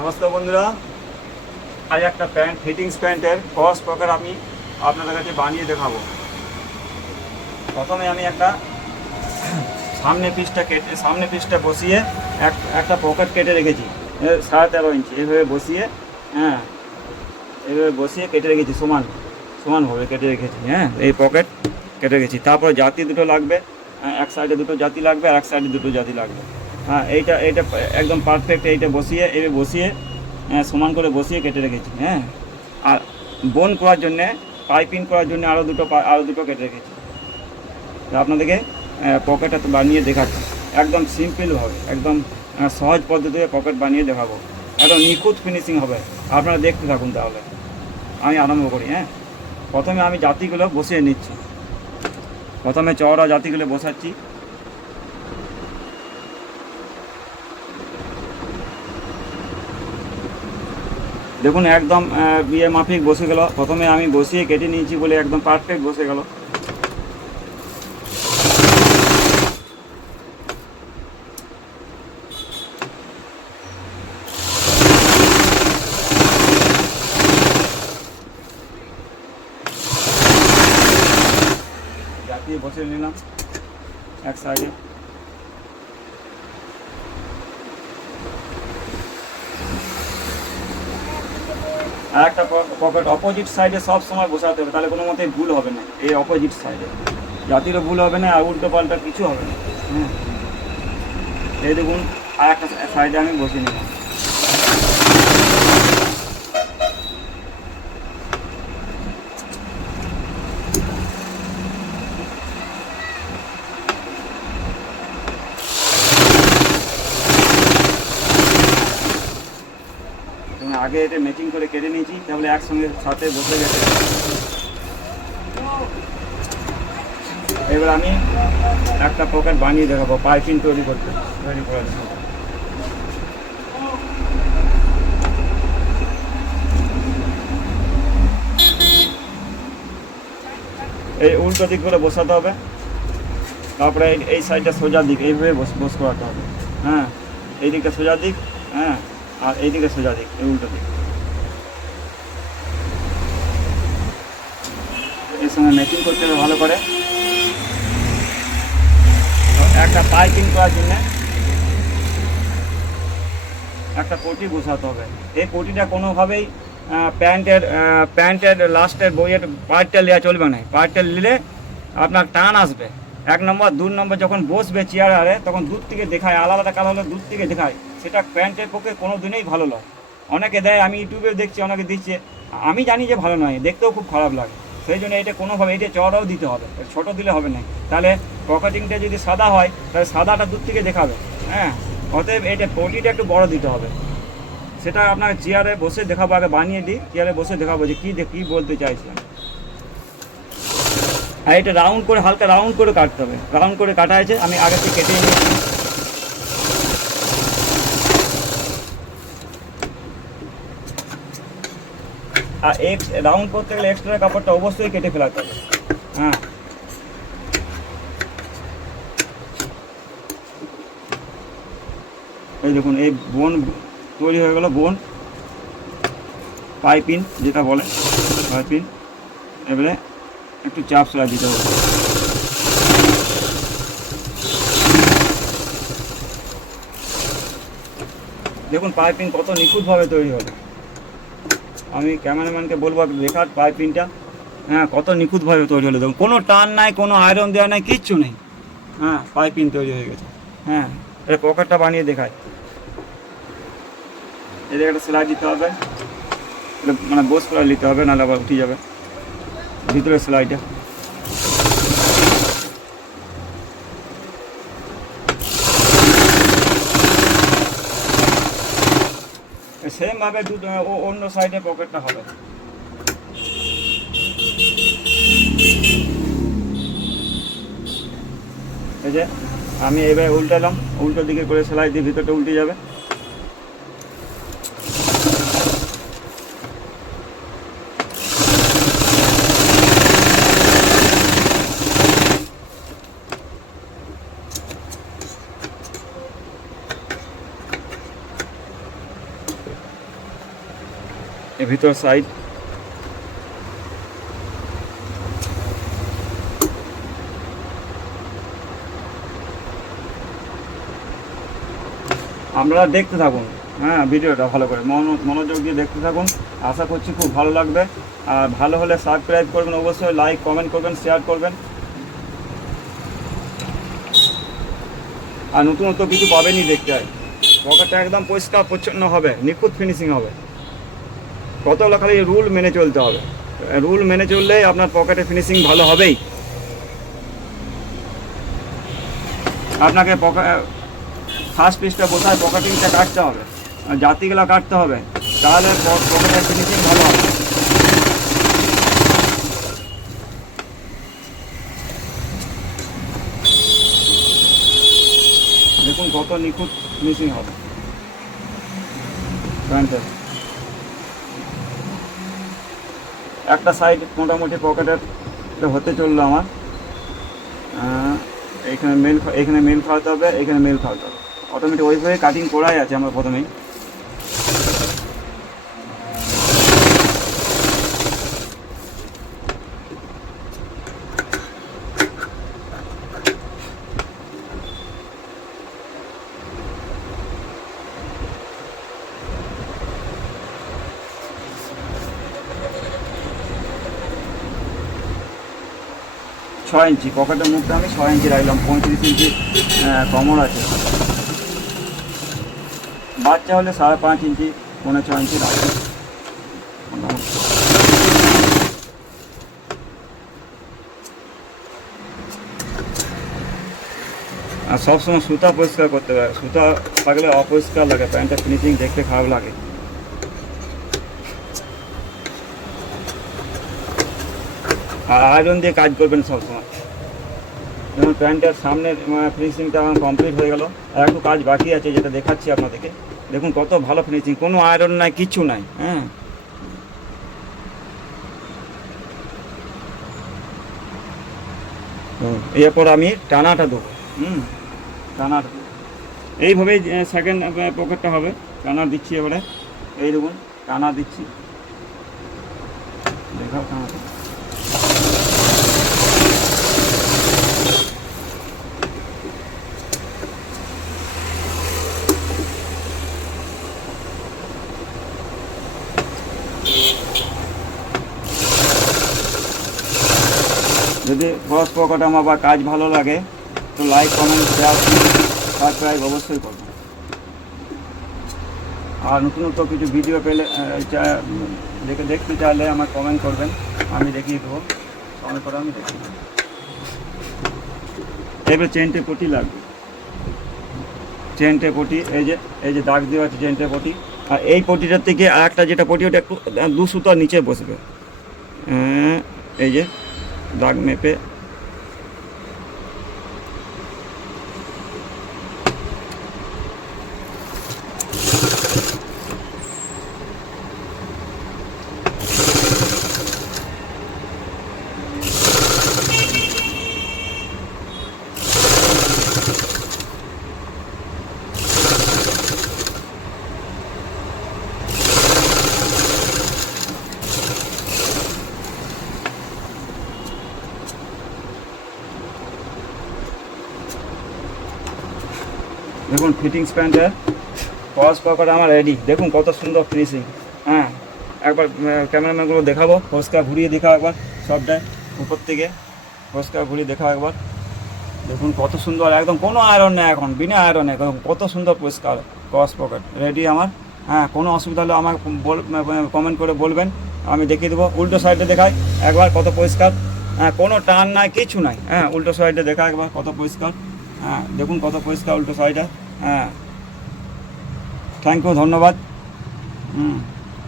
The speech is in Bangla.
নমস্কার বন্ধুরা, আজ একটা প্যান্ট ফিটিংস প্যান্টের ক্রস পকেট আমি আপনাদের কাছে বানিয়ে দেখাবো। প্রথমে আমি একটা সামনে পিসটা বসিয়ে একটা পকেট কেটে রেখেছি 13.5 ইঞ্চি, এইভাবে বসিয়ে এইভাবে বসিয়ে কেটে রেখেছি, সমানভাবে কেটে রেখেছি। এই পকেট কেটে রেখেছি। তারপরে জাতি দুটো লাগবে, এক সাইডে দুটো জাতি লাগবে আর এক সাইডে দুটো জাতি লাগবে। এইটা একদম পারফেক্ট। এইটা বসিয়ে সমান করে বসিয়ে কেটে রেখেছি। আর বোন করার জন্যে, পাইপিং করার জন্য আরও দুটো কেটে রেখেছি। আপনাদেরকে পকেটটা বানিয়ে দেখাচ্ছি একদম সিম্পলভাবে, একদম সহজ পদ্ধতিতে পকেট বানিয়ে দেখাবো। একদম নিখুঁত ফিনিশিং হবে। আপনারা দেখতে থাকুন। তাহলে আমি আরম্ভ করি। প্রথমে আমি জাতিগুলো বসিয়ে নিচ্ছি। প্রথমে চওড়া জাতিগুলো বসাচ্ছি। দেখুন একদম বিয়ে মাফিক বসে গেল। প্রথমে আমি বসিয়ে কেটে নিয়েছি বলে একদম পারফেক্ট বসে গেল। জাতিয়ে বসিয়ে নিলাম এক সাইডে। আর একটা পকেট অপোজিট সাইডে সব সময় বসাতে হবে, তাহলে কোনো মতেই ভুল হবে না। এই অপোজিট সাইডে জাতিরও ভুল হবে না আর উল্টো পাল্টা কিছু হবে না। এই দেখুন আর একটা সাইডে আমি বসিয়ে নিলাম। আগে এটা ম্যাচিং করে কেটে নিয়েছি, তাহলে একসঙ্গে সাথে বসে গেছে। এবার আমি একটা পকেট বানিয়ে দেখাবো পাইপিং তৈরি করার জন্য। এই উল্টো দিক করে বসাতে হবে। তারপরে এই সাইডটা সোজা দিক, এইভাবে বস করাতে হবে। এই দিকটা সোজা দিক, আর এই দিকে সোজা দিক, এই উল্টো দিক। এর সঙ্গে ম্যাচিং করতে হবে ভালো করে। একটা পাইপিং করার জন্য একটা পটি বসাতে হবে। এই পটিটা কোনোভাবেই প্যান্টের লাস্টের বইয়ের পার্টটা নেওয়া চলবে না। পার্টটা নিলে আপনার টান আসবে। 1 নম্বর 2 নম্বর যখন বসবে চেয়ারে, তখন দূর থেকে দেখায়, আলাদা কালার হলে দূর থেকে দেখায়, সেটা প্যান্টের পক্ষে কোনো দিনই ভালো নয়। অনেকে দেয়, আমি ইউটিউবে দেখছি অনেকে দিচ্ছে, আমি জানি যে ভালো নয়, দেখতেও খুব খারাপ লাগে। সেই জন্য এটা কোনোভাবে এটা চওড়াও দিতে হবে, ছোটো দিলে হবে না। তাহলে পকেটিংটা যদি সাদা হয় তাহলে সাদাটা দূর থেকে দেখাবে। অতএব এটা পটিটা একটু বড় দিতে হবে। সেটা আপনাকে চেয়ারে বসে দেখাবো, আগে বানিয়ে দিই, চেয়ারে বসে দেখাবো যে কী বলতে চাইছিলাম। আর এটা রাউন্ড করে, হালকা রাউন্ড করে কাটতে হবে। রাউন্ড করে কাটা আছে, আমি আগে থেকে কেটে নিয়েছি। আর রাউন্ড করতে গেলে এক্সট্রা কাপড়টা অবশ্যই কেটে ফেলাতে হবে। এই দেখুন এই বোন তৈরি হয়ে গেল। বোন পাইপিং যেটা বলে, পাইপিং। এবারে একটু চাপ সেলাই দিতে হবে। দেখুন পাইপিং কত নিখুঁতভাবে তৈরি হলো। আমি ক্যামেরাম্যানকে বলবো দেখার পাইপিংটা। কত নিখুঁতভাবে তৈরি হলো। দেখুন কোনো টান নাই, কোনো আয়রন দেওয়া নাই, কিচ্ছু নেই। পাইপিং তৈরি হয়ে গেছে। এই পকেটটা বানিয়ে দেখায়। এদের একটা সেলাই দিতে হবে, মানে বোস সেলাই দিতে হবে, নাহলে আবার উঠে যাবে ভিতরের সেলাইটা। সেমভাবে অন্য সাইডে পকেটটা হবে। এই যে আমি এবার উল্টালাম, উল্টো দিকে করে সেলাই দিয়ে ভিতরটা উল্টে যাবে। এর ভিতর সাইড আপনারা দেখতে থাকুন, হ্যাঁ ভিডিওটা ভালো করে মনোযোগ দিয়ে দেখতে থাকুন। আশা করছি খুব ভালো লাগবে। আর ভালো হলে সাবস্ক্রাইব করবেন, অবশ্যই লাইক কমেন্ট করবেন, শেয়ার করবেন। আর নতুনত্ব কিছু পাবেনই দেখতে হয়। পকেটটা একদম পরিষ্কার পরিচ্ছন্ন হবে, নিখুঁত ফিনিশিং হবে। কতগুলো খালি রুল মেনে চলতে হবে, রুল মেনে চললেই আপনার পকেটে ফিনিশিং ভালো হবেই। আপনাকে ফার্স্ট পিসটা কোথায় পকেটিংটা কাটতে হবে, জাতিগুলো কাটতে হবে, তাহলে পকেটের ফিনিশিং ভালো হবে। দেখুন কত নিখুঁত ফিনিশিং হবে প্যান্টের। একটা সাইড মোটামুটি পকেটের হতে চললো আমার। এখানে মেল খাওয়াতে হবে, এখানে মেল খাওয়াতে হবে। অটোমেটিক ওইভাবে কাটিং করাই আছে আমার প্রথমেই। ছয় ইঞ্চি পকেটের মুখটা আমি 6 ইঞ্চি রাখলাম, 35 ইঞ্চি কমর আছে। বাচ্চা হলে 5.5 ইঞ্চি 6.5 ইঞ্চি রাখবে। আর সবসময় সুতা পরিষ্কার করতে হবে, সুতা থাকলে অপরিষ্কার লাগে, প্যান্টের ফিনিশিং দেখতে খারাপ লাগে। আর আয়রন দিয়ে কাজ করবেন সবসময়। যেমন প্যান্টের সামনের ফিনিশিংটা আমার কমপ্লিট হয়ে গেল, আর একটু কাজ বাকি আছে যেটা দেখাচ্ছি আপনাদেরকে। দেখুন কত ভালো ফিনিশিং, কোনো আয়রন নাই, কিচ্ছু নাই। হ্যাঁ এরপর আমি টানাটা দেবো। টানাটা দেবো এইভাবেই সেকেন্ড পকেটটা হবে। টানা দিচ্ছি এবারে, এই দেখুন টানা দিচ্ছি, দেখাও টানাটা। যদি ক্রস পকেট আমার বা কাজ ভালো লাগে তো লাইক কমেন্ট শেয়ার সাবস্ক্রাইব অবশ্যই করবেন। আর নতুনত্ব কিছু ভিডিও পেলে দেখতে চাইলে আমার কমেন্ট করবেন, আমি দেখিয়ে দেবো, কমেন্ট করে আমি দেখিয়ে দেবো। এবার চেনটে পটি লাগবে, চেনটে পটি এই যে দাগ দেওয়া আছে চেনটে পটি। আর এই পটিটার থেকে আর একটা যেটা পটি ওটা একটু 2 সুতার নিচে বসবে। এই যে দাগ মেপে দেখুন ফিটিংস প্যান্টের ক্রস পকেট আমার রেডি। দেখুন কত সুন্দর ফিনিশিং। হ্যাঁ একবার ক্যামেরাম্যানগুলো দেখাবো, ফসকা ঘুরিয়ে দেখাও একবার, সবটাই উপর থেকে ফসকা ঘুরিয়ে দেখাও একবার। দেখুন কত সুন্দর, একদম কোনো আয়রন নেই, এখন বিনা আয়রনে একদম কত সুন্দর পরিষ্কার ক্রস পকেট রেডি আমার। হ্যাঁ কোনো অসুবিধা হলে আমাকে কমেন্ট করে বলবেন, আমি দেখিয়ে দেবো। উল্টো সাইডে দেখাই একবার কত পরিষ্কার, হ্যাঁ কোনো টান নাই, কিছু নাই। হ্যাঁ উল্টো সাইডে দেখা একবার কত পরিষ্কার। হ্যাঁ দেখুন কত পরিষ্কার উল্টো সাইডে। হ্যাঁ থ্যাংক ইউ, ধন্যবাদ।